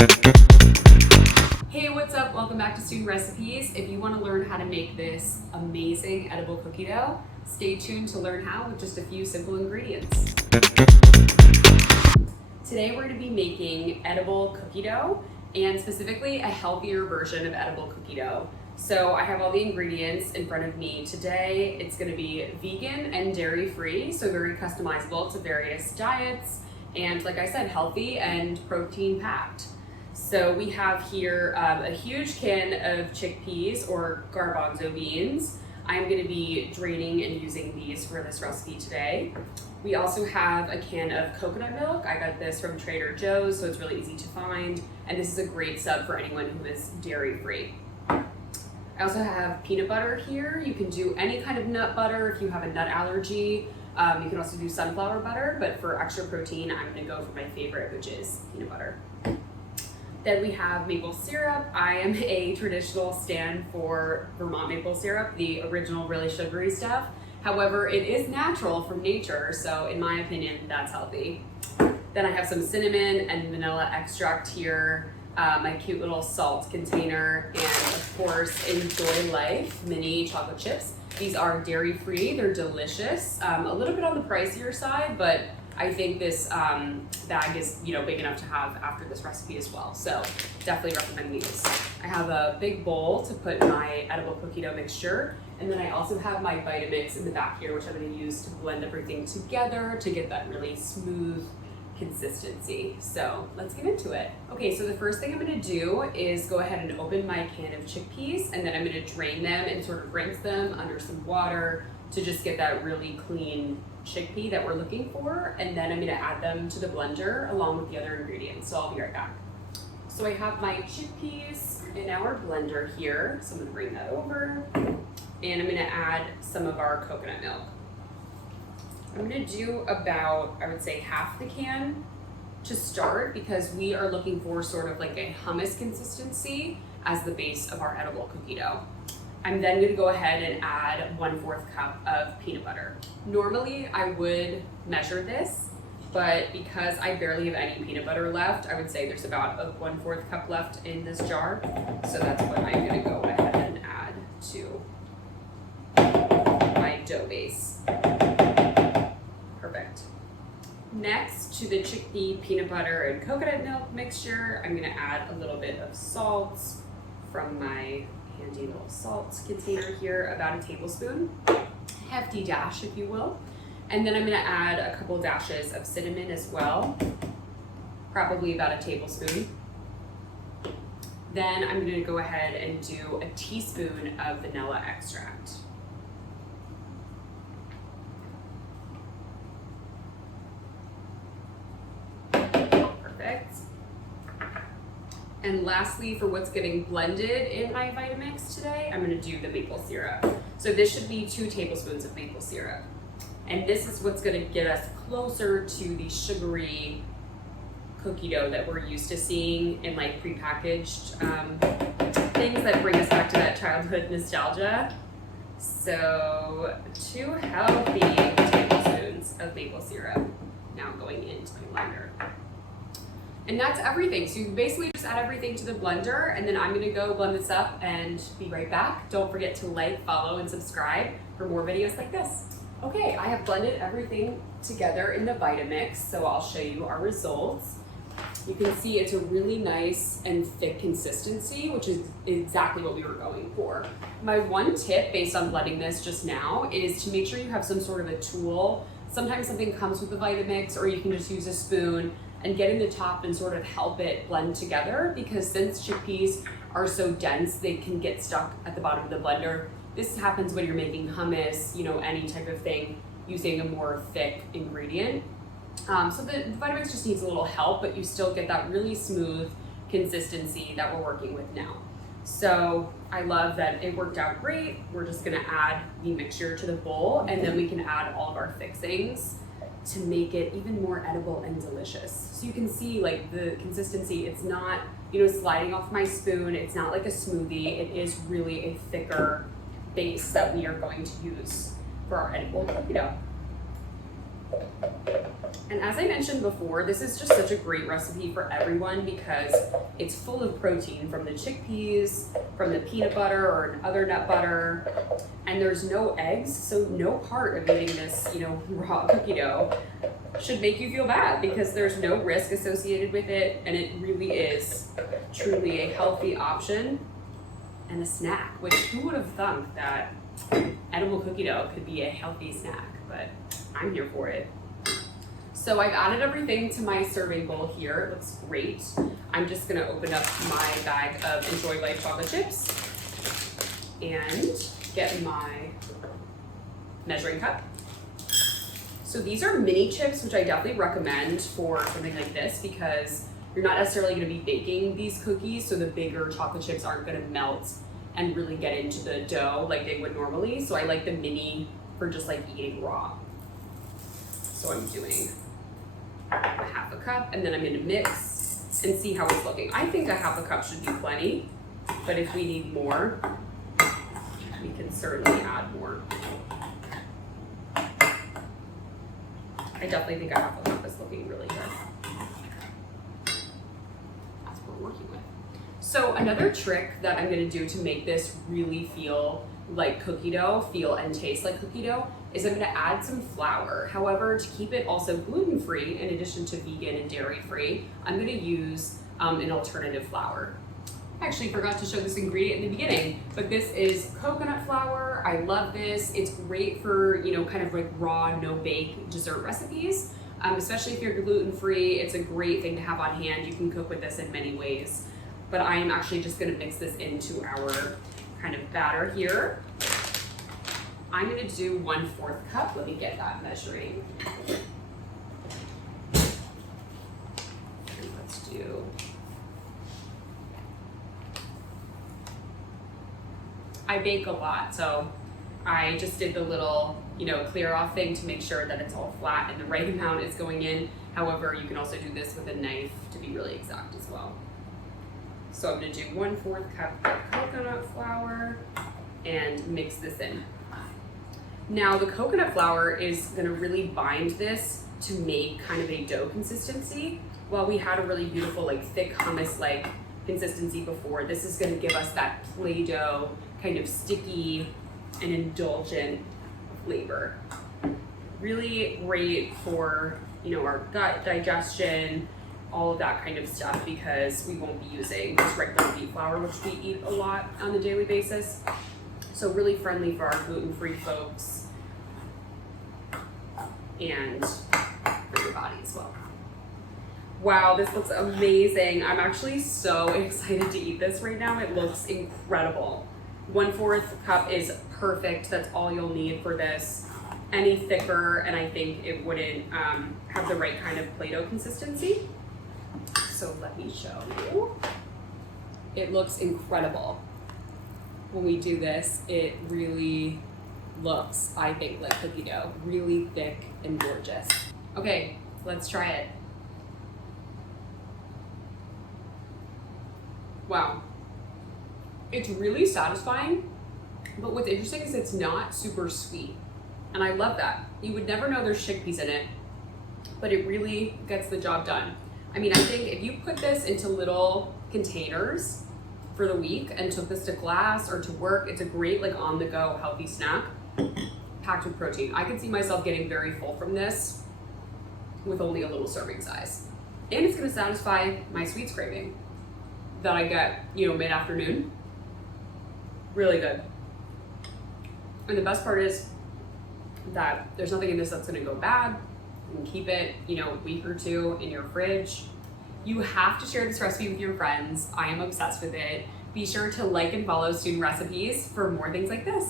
Hey, what's up? Welcome back to Student Recipes. If you want to learn how to make this amazing edible cookie dough, stay tuned to learn how with just a few simple ingredients. Today we're going to be making edible cookie dough, and specifically a healthier version of edible cookie dough. So I have all the ingredients in front of me today. It's going to be vegan and dairy-free, so very customizable to various diets, and like I said, healthy and protein-packed. So we have here a huge can of chickpeas or garbanzo beans. I'm going to be draining and using these for this recipe today. We also have a can of coconut milk. I got this from Trader Joe's, so it's really easy to find. And this is a great sub for anyone who is dairy-free. I also have peanut butter here. You can do any kind of nut butter if you have a nut allergy. You can also do sunflower butter, but for extra protein, I'm going to go for my favorite, which is peanut butter. Then we have maple syrup. I am a traditional stan for Vermont maple syrup, the original really sugary stuff. However, it is natural from nature, so in my opinion, that's healthy. Then I have some cinnamon and vanilla extract here, my cute little salt container, and of course, Enjoy Life mini chocolate chips. These are dairy-free, they're delicious. A little bit on the pricier side, but I think this bag is big enough to have after this recipe as well. So definitely recommend these. I have a big bowl to put my edible cookie dough mixture. And then I also have my Vitamix in the back here, which I'm going to use to blend everything together to get that really smooth consistency. So let's get into it. Okay, so the first thing I'm going to do is go ahead and open my can of chickpeas, and then I'm going to drain them and sort of rinse them under some water to just get that really clean chickpea that we're looking for. And then I'm going to add them to the blender along with the other ingredients. So I'll be right back. So I have my chickpeas in our blender here. So I'm going to bring that over. And I'm going to add some of our coconut milk. I'm going to do about, I would say, half the can to start, because we are looking for sort of like a hummus consistency as the base of our edible cookie dough. I'm then going to go ahead and add 1/4 cup of peanut butter. Normally I would measure this, but because I barely have any peanut butter left, I would say there's about a 1/4 cup left in this jar. So that's what I'm going to go ahead and add to my dough base. Perfect. Next, to the chickpea peanut butter and coconut milk mixture, I'm going to add a little bit of salt from my handy little salt container here, about a tablespoon, hefty dash if you will. And then I'm going to add a couple dashes of cinnamon as well, probably about a tablespoon. Then I'm going to go ahead and do a teaspoon of vanilla extract. Perfect. And lastly, for what's getting blended in my Vitamix today, I'm going to do the maple syrup. So this should be 2 tablespoons of maple syrup. And this is what's going to get us closer to the sugary cookie dough that we're used to seeing in like prepackaged things that bring us back to that childhood nostalgia. So 2 healthy tablespoons of maple syrup now going into my blender. And that's everything. So you basically just add everything to the blender, and then I'm going to go blend this up and be right back. Don't forget to like, follow, and subscribe for more videos like this. Okay, I have blended everything together in the Vitamix, so I'll show you our results. You can see it's a really nice and thick consistency, which is exactly what we were going for. My one tip based on blending this just now is to make sure you have some sort of a tool. Sometimes something comes with the Vitamix, or you can just use a spoon and get in the top and sort of help it blend together, because since chickpeas are so dense, they can get stuck at the bottom of the blender. This happens when you're making hummus, any type of thing using a more thick ingredient. So the Vitamix just needs a little help, but you still get that really smooth consistency that we're working with now. So I love that it worked out great. We're just gonna add the mixture to the bowl, and then we can add all of our fixings to make it even more edible and delicious. So you can see like the consistency, it's not, sliding off my spoon. It's not like a smoothie. It is really a thicker base that we are going to use for our edible cookie dough. And as I mentioned before, this is just such a great recipe for everyone because it's full of protein from the chickpeas, from the peanut butter or other nut butter, and there's no eggs, so no part of eating this, raw cookie dough should make you feel bad because there's no risk associated with it, and it really is truly a healthy option and a snack, which who would have thunk that edible cookie dough could be a healthy snack, but I'm here for it. So I've added everything to my serving bowl here. It looks great. I'm just gonna open up my bag of Enjoy Life chocolate chips and get my measuring cup. So these are mini chips, which I definitely recommend for something like this because you're not necessarily gonna be baking these cookies, so the bigger chocolate chips aren't gonna melt and really get into the dough like they would normally. So I like the mini for just like eating raw. So I'm doing a half a cup, and then I'm gonna mix and see how it's looking. I think a half a cup should be plenty, but if we need more, we can certainly add more. I definitely think a half a cup is looking really good. That's what we're working with. So another trick that I'm gonna do to make this really feel like cookie dough, feel and taste like cookie dough, is I'm gonna add some flour. However, to keep it also gluten-free, in addition to vegan and dairy-free, I'm gonna use an alternative flour. I actually forgot to show this ingredient in the beginning, but this is coconut flour. I love this. It's great for, kind of like raw, no-bake dessert recipes, especially if you're gluten-free. It's a great thing to have on hand. You can cook with this in many ways, but I am actually just gonna mix this into our kind of batter here. I'm gonna do 1/4 cup. Let me get that measuring. And let's do, I bake a lot, so I just did the little, clear off thing to make sure that it's all flat and the right amount is going in. However, you can also do this with a knife to be really exact as well. So I'm gonna do 1/4 cup of coconut flour and mix this in. Now the coconut flour is gonna really bind this to make kind of a dough consistency. While we had a really beautiful, thick hummus-like consistency before, this is gonna give us that Play-Doh kind of sticky and indulgent flavor. Really great for, our gut digestion, all of that kind of stuff, because we won't be using just regular wheat flour, which we eat a lot on a daily basis. So really friendly for our gluten-free folks and for your body as well. Wow, this looks amazing. I'm actually so excited to eat this right now. It looks incredible. 1/4 cup is perfect. That's all you'll need for this. Any thicker, and I think it wouldn't have the right kind of Play-Doh consistency. So let me show you. It looks incredible. When we do this, it really looks, I think, like cookie dough. Really thick and gorgeous. Okay, let's try it. Wow. It's really satisfying, but what's interesting is it's not super sweet. And I love that. You would never know there's chickpeas in it, but it really gets the job done. I mean, I think if you put this into little containers for the week and took this to class or to work, it's a great on-the-go healthy snack packed with protein. I could see myself getting very full from this with only a little serving size. And it's gonna satisfy my sweets craving that I get, mid-afternoon. Really good. And the best part is that there's nothing in this that's gonna go bad. You can keep it, a week or two in your fridge. You have to share this recipe with your friends. I am obsessed with it. Be sure to like and follow Student Recipes for more things like this.